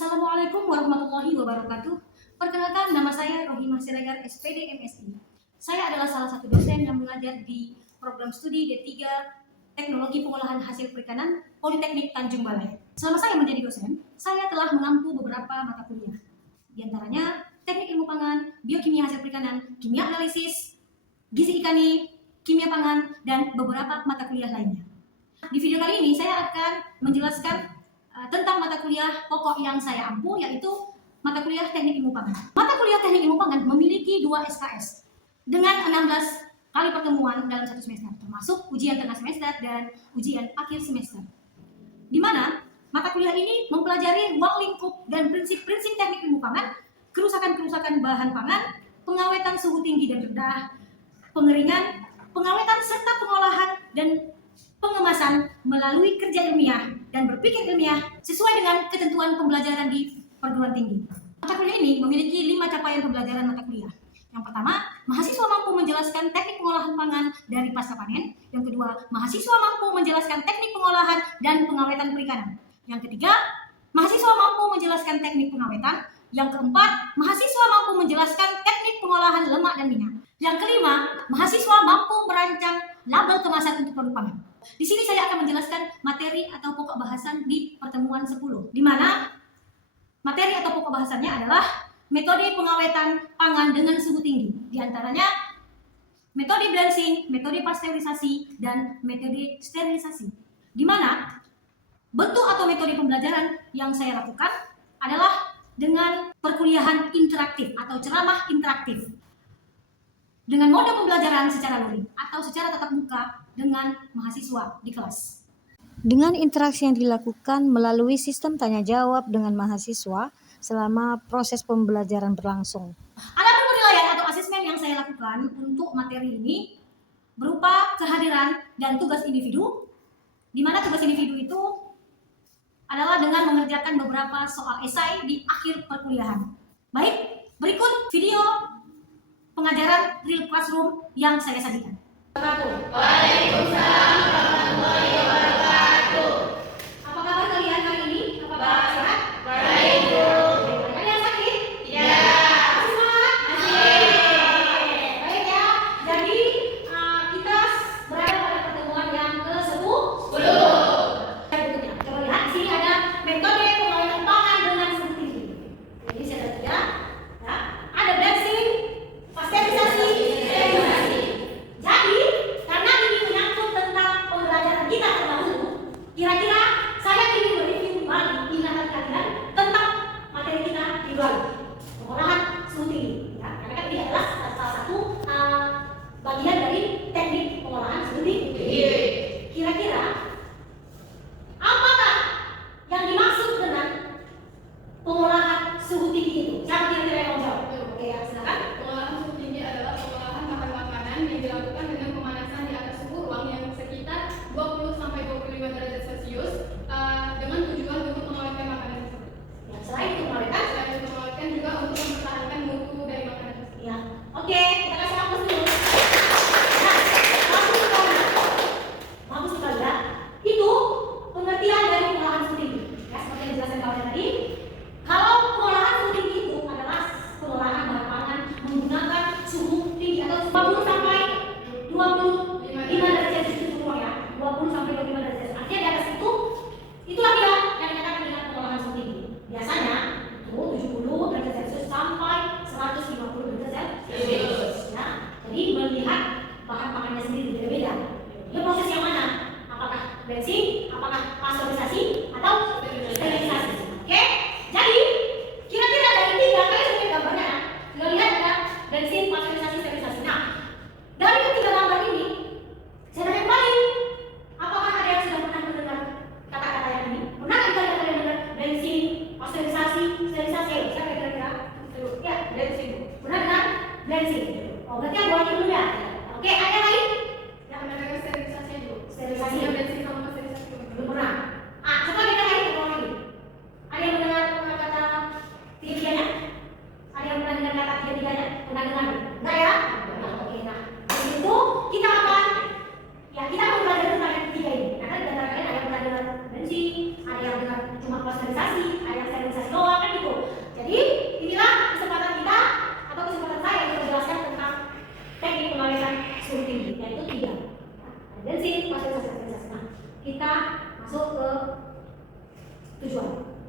Assalamualaikum warahmatullahi wabarakatuh. Perkenalkan, nama saya Rohimah Siregar, SPD MSI. Saya adalah salah satu dosen yang mengajar di program studi D3 Teknologi Pengolahan Hasil Perikanan Politeknik Tanjung Balai. Selama saya menjadi dosen, saya telah mengampu beberapa mata kuliah. Di antaranya Teknik Ilmu Pangan, Biokimia Hasil Perikanan, Kimia Analisis, Gizi Ikani, Kimia Pangan, dan beberapa mata kuliah lainnya. Di video kali ini saya akan menjelaskan tentang mata kuliah pokok yang saya ampu, yaitu mata kuliah Teknik Ilmu Pangan. Mata kuliah Teknik Ilmu Pangan memiliki 2 SKS dengan 16 kali pertemuan dalam satu semester, termasuk ujian tengah semester dan ujian akhir semester. Di mana mata kuliah ini mempelajari ruang lingkup dan prinsip-prinsip teknik ilmu pangan, kerusakan-kerusakan bahan pangan, pengawetan suhu tinggi dan rendah, pengeringan, pengawetan serta pengolahan dan pengemasan melalui kerja ilmiah dan berpikir ilmiah sesuai dengan ketentuan pembelajaran di perguruan tinggi. Mata kuliah ini memiliki 5 capaian pembelajaran mata kuliah. Yang pertama, mahasiswa mampu menjelaskan teknik pengolahan pangan dari pasca panen. Yang kedua, mahasiswa mampu menjelaskan teknik pengolahan dan pengawetan perikanan. Yang ketiga, mahasiswa mampu menjelaskan teknik pengawetan. Yang keempat, mahasiswa mampu menjelaskan teknik pengolahan lemak dan minyak. Yang kelima, mahasiswa mampu merancang label kemasan untuk produk pangan. Di sini saya akan menjelaskan materi atau pokok bahasan di pertemuan 10, di mana materi atau pokok bahasannya adalah metode pengawetan pangan dengan suhu tinggi. Di antaranya metode blanching, metode pasteurisasi, dan metode sterilisasi. Di mana bentuk atau metode pembelajaran yang saya lakukan adalah dengan perkuliahan interaktif atau ceramah interaktif, dengan mode pembelajaran secara luring atau secara tatap muka dengan mahasiswa di kelas. Dengan interaksi yang dilakukan melalui sistem tanya jawab dengan mahasiswa selama proses pembelajaran berlangsung. Adapun penilaian atau asesmen yang saya lakukan untuk materi ini berupa kehadiran dan tugas individu, di mana tugas individu itu adalah dengan mengerjakan beberapa soal esai di akhir perkuliahan. Baik, berikut video pengajaran real classroom yang saya sajikan. Waalaikumsalam warahmatullahi wabarakatuh. Apa kabar kalian hari ini? Apakah sehat? Baik, Bu. Ada yang sakit? Ya. Masih semangat? Masih. Baik ya. Jadi kita berada pada pertemuan yang ke-10. Berikutnya, coba lihat di sini ada metode pengawetan pangan dengan suhu tinggi. Jadi saya ada 3. Ya. Ada blanching, pasteurisasi, sterilisasi. Jadi karena ini menyangkut tentang pembelajaran kita terdahulu,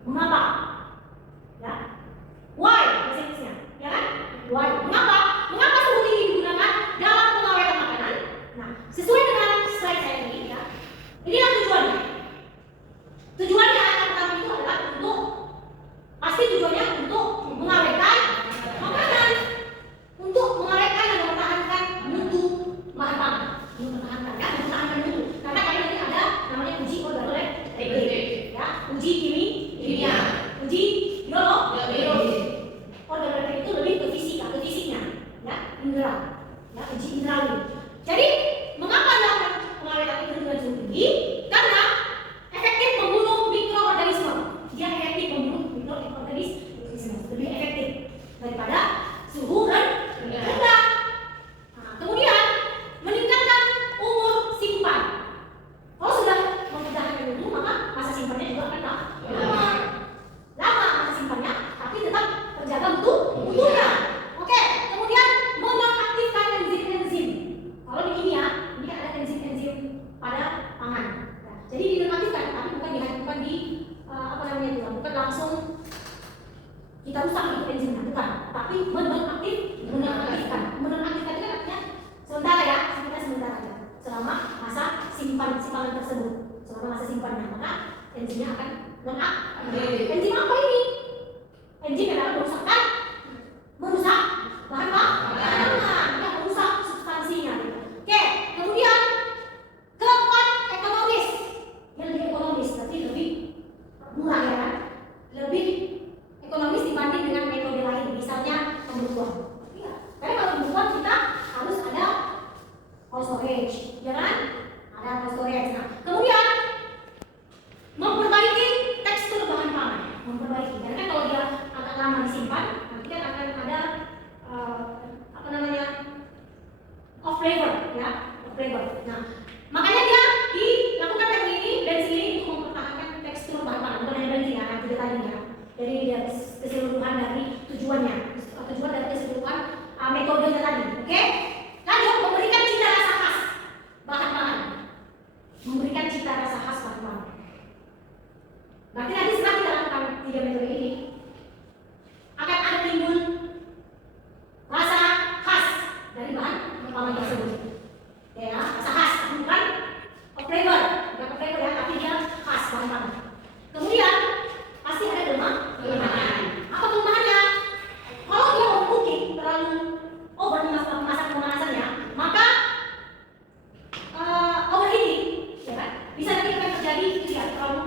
Mengapa? Ya. Why bahasa Inggrisnya, ya kan? Why? Mengapa? Mengapa sebut ini digunakan dalam pengawetan makanan? Nah, sesuai dengan slide saya ini, ya. Inilah tujuannya. Tujuannya yang pertama itu adalah untuk pasti tujuannya untuk mengawetkan makanan, untuk mengawetkan dan mempertahankan mutu bahan pangan, mempertahankan ya, mempertahankan mutu. Karena kalian nanti ada namanya uji organoleptik, ya, uji kimia, uji biologi. Organoleptik itu lebih ke fisika, ke fisiknya, ya, mineral, ya, uji mineral. Jadi mengapa dilakukan pengawetan itu dengan suhu tinggi? Karena efektif membunuh mikroorganisme. Dia efektif membunuh mikroorganisme, lebih efektif daripada suhu rendah. Nah, kemudian meningkatkan umur simpan. Kalau sudah mempertahankan itu, maka masa simpannya juga akan lama. Lama masa simpannya, tapi tetap terjaga mutunya. Oke, kemudian menonaktifkan enzim-enzim. Kalau di kimia, ini kan ada enzim-enzim pada pangan. Nah, jadi dinonaktifkan, tapi bukan di apa namanya itu, bukan langsung kita rusak itu enzimnya, bukan. Tapi menonaktifkan. Menonaktifkan itu artinya sementara ya, sementara aja. Selama masa simpanan tersebut, selama masa simpannya, maka enzimnya akan nonaktif. Enzim apa ini? Enzim adalah merusak bahan makanan, ya, merusak substansinya. Oke, kemudian keempat, ekonomis. Yang lebih ekonomis, tapi lebih murah ya kan? Lebih ekonomis dibanding dengan metode lain, misalnya pembekuan. Ya, karena kalau pembekuan kita harus ada cold storage, ya kan? Ada cold storage. Nah, kemudian memperbaiki tekstur bahan pangan, memperbaiki. Karena kan kalau dia agak lama disimpan, nanti kan akan ada apa namanya, off flavor, ya, off flavor. Nah, makanya dia dilakukan teknik ini, benzin ini untuk mempertahankan tekstur bahan pangan, bukan hanya benzin ya, nanti tadi ya. Jadi dia keseluruhan dari tujuannya, tujuan dari keseluruhan metodenya tadi. Oke? Lanjut, memberikan cita rasa khas bahan pangan, memberikan cita rasa khas bahan pangan. Berarti nanti setelah kita lakukan 3 metode ini, akan ada timbul rasa khas dari bahan pangan tersebut. Ya, rasa khas, bukan flavor, bukan flavor ya, tapi dia khas bahan pangan. Kemudian pasti ada kelemahan. Apa kelemahannya? Kalau dia overcooking, terlalu over memasak pemanasannya, maka overheating, ya kan? Bisa nanti akan terjadi itu ya, terlalu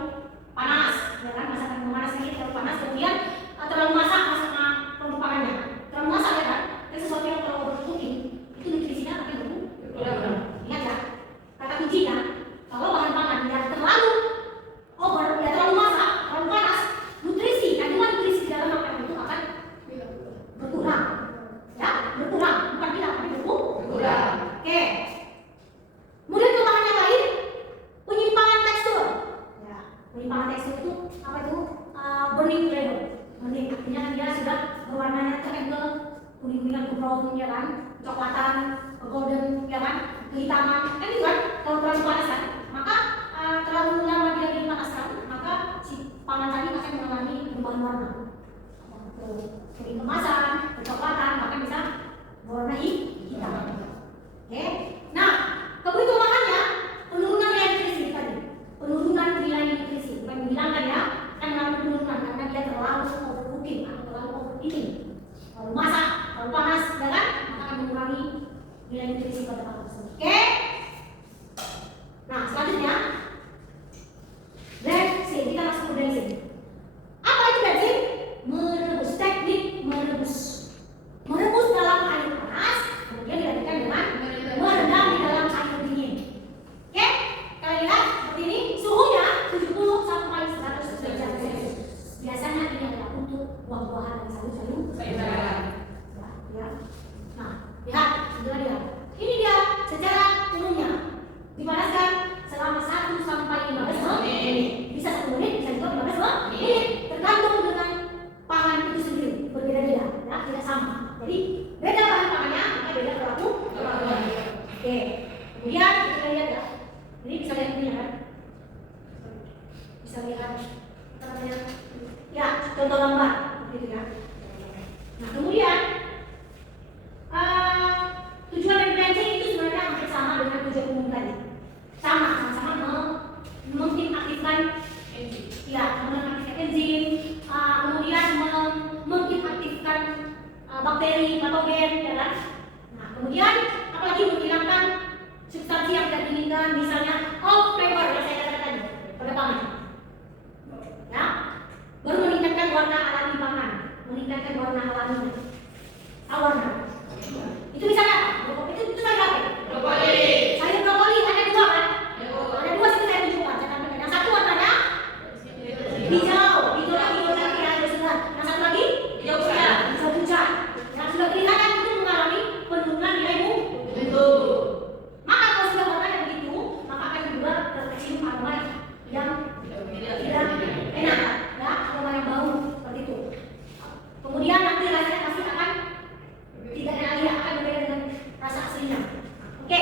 panas, ya kan? Masakan pemanasan ini terlalu panas, kemudian terlalu masak produk pangannya, terlalu masak ya kan? Dan sesuatu yang terlalu overcooking itu nutrisinya akan berkurang. Ingat ya, kata kuncinya, kalau bahan pangan yang terlalu over, ya terlalu masak, terlalu panas, nutrisi, kandungan nutrisi di dalam makanan itu akan berkurang. Ya, berkurang, bukan hilang, tapi berkurang. Oke. Kemudian kelemahan yang lain, penyimpangan tekstur. Ya, penyimpangan tekstur itu apa itu? Burning flavor. Burning artinya dia sudah berwarnanya ke kuning-kuningan, ke brown, ya kan? Coklatan, ke golden, ya kan? Kehitaman, kan itu kan? Kalau terlalu panas kan, maka terlalu lama dia dipanaskan, maka si pangan tadi akan mengalami perubahan warna. Kering kemasan, kecoklatan, bahkan bisa berwarna hitam. Oke? Nah, kelemahannya penurunan nilai nutrisi tadi. Penurunan nilai nutrisi, bukan menghilangkan ya, kan mengalami penurunan karena dia terlalu overcooking atau terlalu overeating. Terlalu masak, terlalu panas, ya kan? Maka akan mengurangi nilai nutrisi pada pangan tersebut. Oke? Nah, selanjutnya benzin, kita masuk ke benzin. Apa itu benzin? Merebus, teknik merebus. Merebus dalam air panas, kemudian dilanjutkan dengan merendam di dalam air dingin. Oke? Kalian lihat seperti ini, suhunya 70 sampai 100 derajat Celcius. Biasanya ini adalah untuk buah-buahan dan sayur-sayuran. Ya. Nah, lihat, sudah lihat. Ini dia secara umumnya dipanaskan selama 1 sampai 15 menit. Bisa 1 menit, bisa juga 15 menit. Tergantung dengan pangan itu sendiri, berbeda-beda, ya, tidak sama. Jadi beda bahan pangannya, maka beda perilaku. Oke. Kemudian kita lihat ya. Ini bisa lihat ini ya kan? Bisa lihat apa namanya? contoh gambar, gitu ya. Nah kemudian tujuan dari branching itu sebenarnya hampir sama dengan tujuan umum tadi. Sama-sama mengaktifkan ya, mengaktifkan enzim, kemudian mengaktifkan bakteri, patogen, ya kan? Nah kemudian apalagi menghilangkan substansi yang tidak diinginkan, misalnya off flavor yang saya katakan tadi pada pangan. Ya, baru meningkatkan warna alami pangan, meningkatkan warna alami warna. Itu misalnya apa? Itu sayur apa? Brokoli. Sayur brokoli ada dua kan? Ada dua sini saya tunjukkan. Yang satu warnanya hijau, hijau cantik ya, hijau segar. Yang satu lagi Hijau pucat. hijau pucat. Yang sudah kelihatan itu mengalami penurunan nilai mutu. Maka kalau sudah warnanya begitu, maka akan juga tercium aroma yang tidak enak, ya, aroma yang bau seperti itu. Kemudian nanti rasanya pasti akan tidak enak lagi, akan berbeda dengan rasa aslinya. Oke,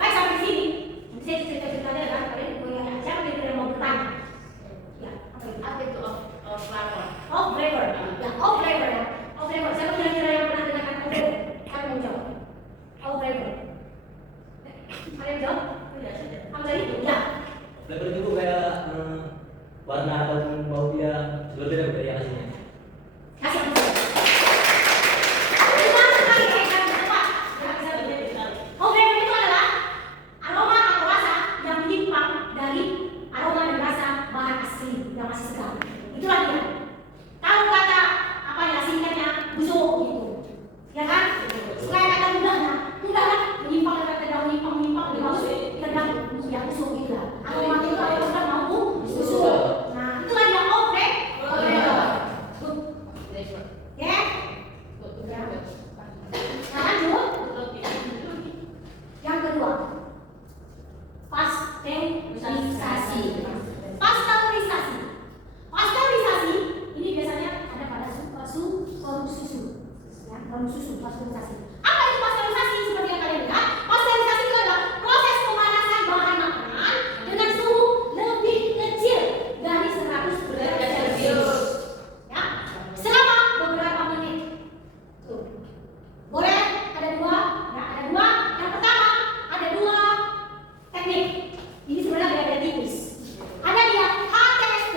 baik sampai sini. Nanti saya cerita-cerita aja kan, kalian boleh siapa yang mau bertanya? Ya, Apa itu off flavor? off flavor, ya off flavor ya, off flavor. Siapa kira-kira yang pernah dengarkan off flavor? Kalian mau jawab? Off flavor. Kalian jawab? Apa tadi? Ya. Flavor itu kayak warna ataupun bau dia berbeda dari yang aslinya. Kasih aku. Cuma sekali kan cepat. Ya, bisa berbeda. Off flavor itu adalah aroma atau rasa yang menyimpang dari aroma dan rasa bahan asli yang masih segar. Itulah dia. Kalau kata apa ya singkatnya busuk gitu, ya kan? Supaya kata mudahnya, mudah kan? Menyimpang kata daun menyimpang di bawah tendang ya busuk gitu lah. Aroma itu kalau kita mau busuk. Nah itulah dia off flavor. Ya. Nah lanjut. Yang kedua, pasteurisasi. Pasteurisasi. Pasteurisasi ini biasanya ada pada produk susu. Ya, produk susu pasteurisasi. Apa itu pasteurisasi? Seperti yang kalian lihat, pasteurisasi itu adalah proses pemanasan bahan makanan dengan suhu lebih kecil dari 100 derajat Celcius. Ya, selama beberapa menit. Tuh. Boleh ada dua, ya ada dua. Yang pertama ada dua teknik. Ini sebenarnya beda tipis. Ada dia HTST,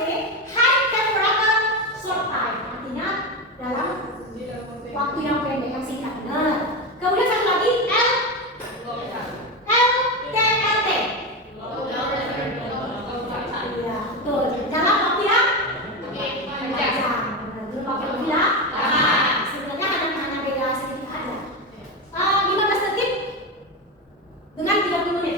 High Temperature Short Time, artinya dalam waktu yang pendek, yang singkat. Benar. Kemudian satu lagi LTLT. Iya, betul. Dalam waktu yang panjang. Dalam waktu yang lebih lama. Sebenarnya hanya beda sedikit aja. 15 detik dengan 30 menit.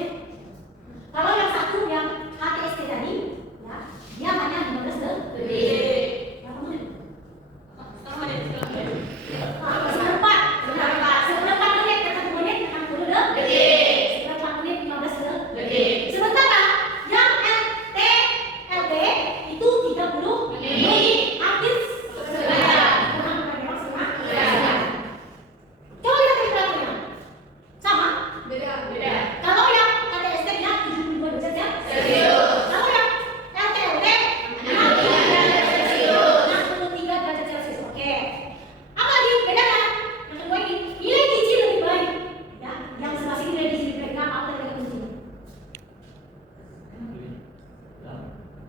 Kalau yang satu yang HTST tadi, ya, dia hanya 15 detik. Berapa menit? Seperempat. Seperempat menit ke 1 menit, 60 detik. Seperempat menit 15 detik. Sementara yang LT itu 30 menit, hampir setengah. Memang setengah. Coba lihat temperaturnya. Sama? Kalau yang HTST nya 72 derajat Celcius. Kalau yang LTLT 63 derajat Celcius. Oke. Apa lagi bedanya? Yang kedua ini nilai gizi lebih baik. Ya, yang sebelah sini nilai gizi lebih baik. Kenapa? Apa yang di sini?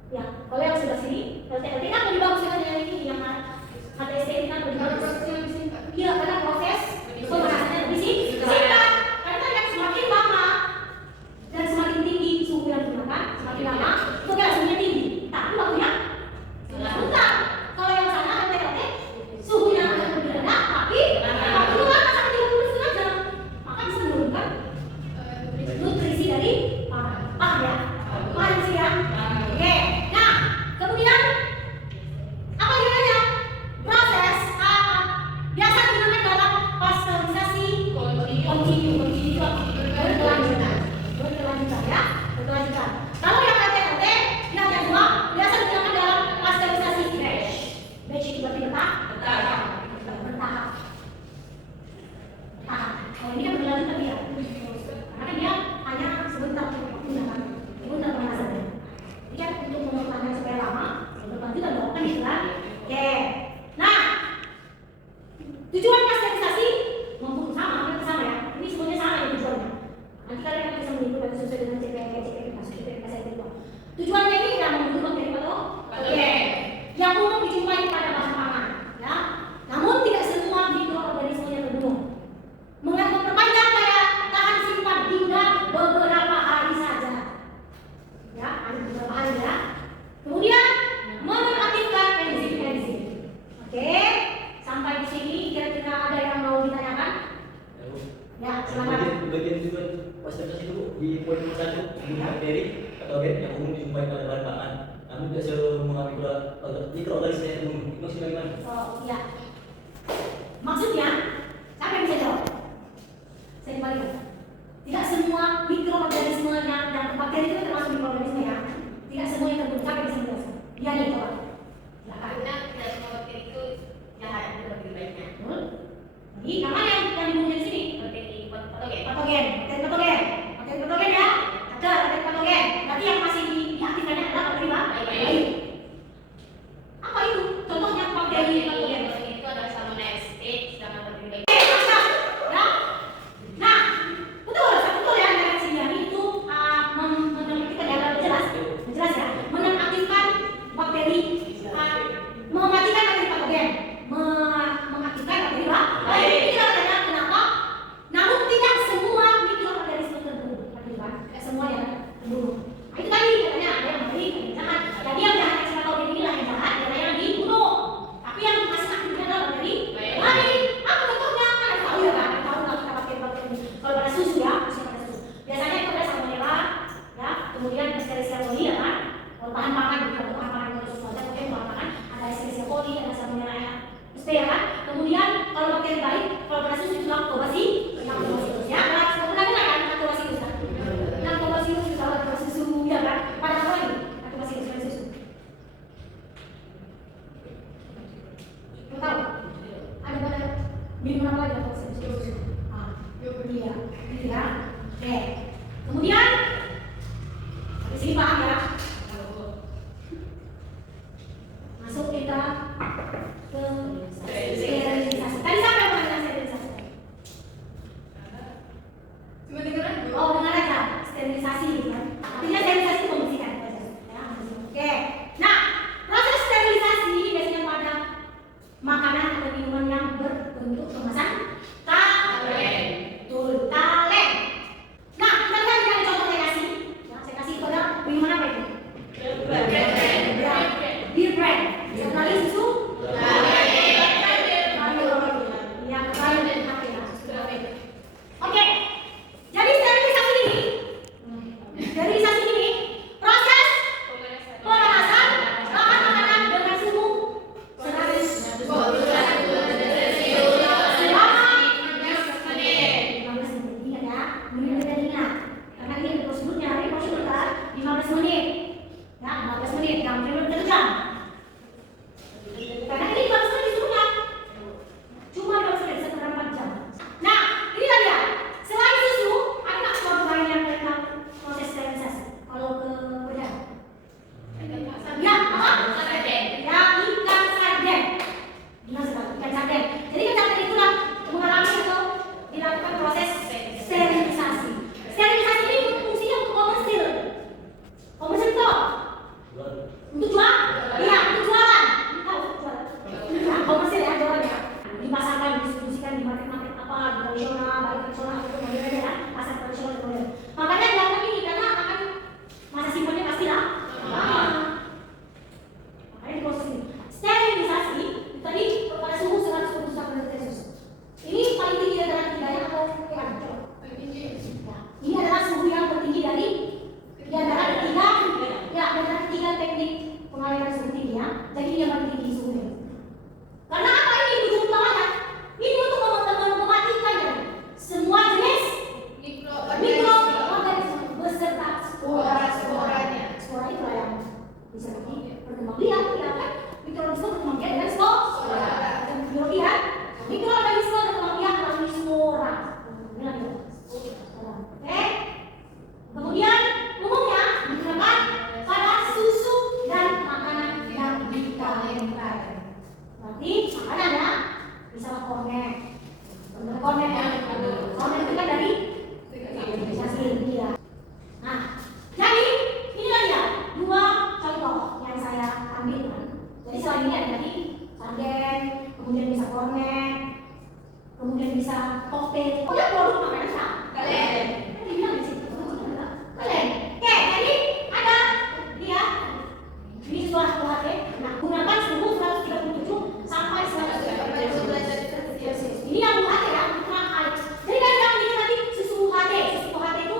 Ya, kalau yang sebelah sini LTLT kan lebih bagus dengan yang ini, yang HTST ini kan lebih bagus. Iya, karena proses pemanasannya lebih singkat. Karena kan yang semakin lama dan semakin tinggi suhu yang digunakan, semakin lama itu kan suhunya tinggi, tapi waktunya sebentar. Kalau yang sana LTLT suhunya agak lebih rendah, tapi waktunya lama sampai 30 menit setengah jam. Maka bisa menurunkan nutrisi dari pangan. Paham ya? Paham sih ya? Oke. Nah, kemudian apa bedanya? Proses biasa digunakan dalam pasteurisasi kontinu itu berkelanjutan ya, berkelanjutan. Kalau yang LTLT yang kedua biasa digunakan dalam pasteurisasi batch itu berarti bertahap. Kalau ini kan berkelanjutan dia, karena dia hanya sebentar digunakan, sebentar pemanasannya. Ini kan untuk mempertahankan supaya lama, berkelanjutan dong kan gitu kan? Oke. fermentasi itu di poin nomor 1 menggunakan bakteri patogen yang umum dijumpai pada bahan pangan. Namun tidak semua mikroorganisme yang umum. Maksudnya bagaimana? Oh iya. Maksudnya, siapa yang bisa jawab? Saya kembalikan. Tidak semua mikroorganisme yang bakteri itu termasuk mikroorganisme ya. Tidak semua yang terbentuk. Siapa yang bisa menjelaskan? Dia nih coba. Silakan. Karena tidak semua bakteri itu jahat, ada bakteri baiknya. Jadi namanya yang dibunuh di sini Bakteri patogen. patogen, bakteri patogen ya. Ada bakteri patogen. Berarti yang masih diaktifkannya adalah bakteri baik. Apa itu? Contohnya bakteri patogen. Itu adalah Salmonella state, sedangkan bakteri baik. Ya. Nah, betul ya dari Sindiani itu menonaktifkan ya, jelas ya, menonaktifkan bakteri, mematikan bakteri patogen, mengaktifkan bakteri baik. Ini katanya kenapa? Namun tidak semua mikroorganisme terbunuh, tidak semua yang terbunuh. Nah, itu tadi katanya ada yang baik, ada yang jahat. Jadi yang jahat yang patogen inilah yang jahat, yang dibunuh. Tapi yang masih aktif adalah bakteri baik. Apa contohnya? Kan ada tahu ya kan? Tahu nggak kita pakai bakteri? Kalau pada susu ya, masih pada susu. Biasanya itu ada salmonella, ya. Kemudian Escherichia coli ya kan? Kalau bahan pangan, bukan bahan pangan kalau susu aja, kemudian bahan pangan ada Escherichia coli, ada salmonella ya. SP ya kan? Kemudian kalau bakteri baik, kalau pada susu itu lactobacillus ya. Nah, sudah pernah dengar kan lactobacillus kan? Lactobacillus itu kalau pada susu ya kan? Pada apa lagi? Lactobacillus pada susu. Mau tahu? Ada pada minuman apa lagi lactobacillus? Ah, iya, gitu ya. Oke. Kemudian di sini paham ya? Masuk kita ke sterilisasi. Tadi siapa yang mengenai sterilisasi? Cuma dengeran Oh, dengar aja. Sterilisasi gitu kan. Artinya sterilisasi itu membersihkan. Ya, oke. Nah, proses sterilisasi ini biasanya pada makanan atau minuman yang berbentuk kemasan kaleng. Betul, kaleng. Nah, kita lihat ada contoh saya kasih. Ya, saya kasih pada minuman apa itu? Beer brand. Bisa kenali susu? Ya, kaleng dan hati ya. Oke. Jadi sterilisasi ini proses pemanasan bahan makanan dengan suhu 100 selama 15 menit. Ingat ya, menit dan ingat. Karena ini ada prosedurnya, ini prosedur kan 15 menit. Ya, 15 menit, jangan sampai 1 jam. Karena ini 15 menit disuruhnya. Cuma 15 menit, sekitar 4 jam. Nah, ini tadi ya. Selain susu, ada nggak suatu lain yang mereka proses sterilisasi? Kalau ke bedah? Ya, apa? Ya, ikan sarden. Benar sekali, ikan sarden. Jadi ikan sarden itulah mengalami atau dilakukan proses sterilisasi. Sterilisasi ini fungsinya untuk komersil. Komersil itu apa? Untuk jual? Iya, untuk jualan. Tahu jualan? Ya, komersil ya, jualan ya. Dipasarkan, didistribusikan di market-market apa, di tradisional, balik tradisional, atau modern ya, pasar tradisional dan modern. Makanya dilakukan ini karena akan masa simpannya pasti lah lama. Makanya di proses ini. Sterilisasi tadi pada suhu 100 derajat Celcius. Ini paling tinggi dari ketiganya atau yang ada? Nah, ini adalah suhu yang tertinggi dari di antara ketiga, ya, antara ketiga teknik pengaliran suhu tinggi ya. Jadi ini yang paling tinggi suhunya. Karena apa ini tujuan utamanya? Ini untuk mematikan ya, semua jenis mikroorganisme beserta sporanya. Spora itu yang bisa berkembang biak, ya kan? Mikroorganisme berkembang biak dengan spora. Dan biologi ya, mikroorganisme berkembang biak melalui spora. Oke. Kemudian umumnya digunakan pada susu dan makanan yang dikalengkan. Berarti makanan ya, misalnya kornet. Kornet ya, kornet itu kan dari sterilisasi dia. Nah, jadi inilah dia 2 contoh yang saya ambil kan. Jadi selain ini ada tadi sarden, kemudian bisa kornet, kemudian bisa koktail. Oh ya, produk makanan apa? Kaleng. Kan dibilang di situ. Kaleng. Oke, jadi ada dia. Ini suatu HT. Nah, gunakan suhu 137 sampai 111 derajat Celcius. Ini yang UHT ya, ukuran air. Jadi kan yang ini tadi susu UHT. Susu UHT itu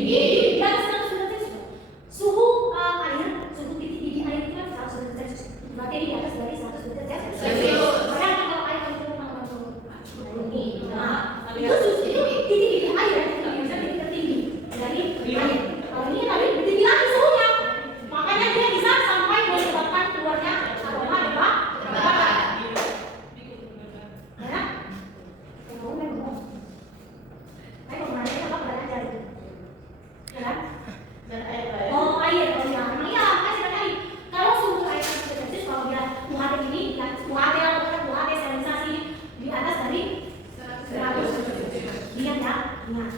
Di atas 100 derajat Celcius. Suhu air, suhu titik didih air itu kan 100 derajat Celcius. Berarti di atas dari 100 derajat Celcius. Padahal kalau air ini, itu titik didih air yang bisa titik tertinggi dari air. Kalau ini tadi tinggi lagi suhunya, makanya dia bisa sampai menyebabkan keluarnya aroma terbakar. Ya? Ayo kemarin apa belajar? Ya kan? Dan air Oh air, oh ya, memang iya, kasih tadi. Kalau suhu air 100 derajat, kalau dia UHT ini, UHT atau UHT sterilisasi di atas dari 100 derajat. Lihat ya, ingat.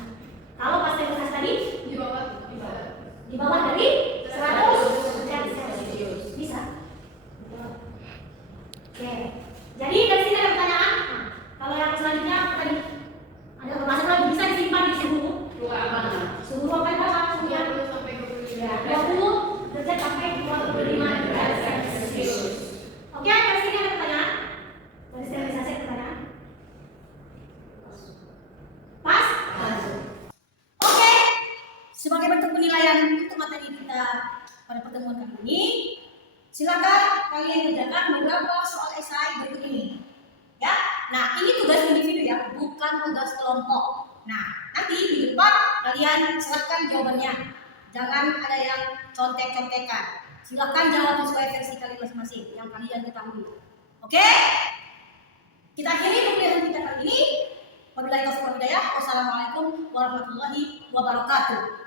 Kalau pas sterilisasi tadi di bawah dari 100 derajat Celcius. Bisa? Oke. Jadi dari sini ada pertanyaan. Nah, kalau yang selanjutnya tadi ada pembahasan lagi bisa disimpan di suhu. Suhu ruangan berapa? Suhunya 20 derajat sampai 25 derajat Celcius. Oke, dari sini ada pertanyaan. Dari sterilisasi ada pertanyaan. Pas? Oke. Sebagai bentuk penilaian untuk materi kita pada pertemuan kali ini, silakan kalian kerjakan beberapa soal esai berikut ini. Ya, nah ini tugas individu ya, bukan tugas kelompok. Nah, nanti di depan kalian serahkan jawabannya. Jangan ada yang contek-contekan. Silakan jawab sesuai versi kalian masing-masing yang kalian ketahui. Oke? Kita akhiri perkuliahan kita kali ini. Wabillahi taufiq wal hidayah. Wassalamualaikum warahmatullahi wabarakatuh.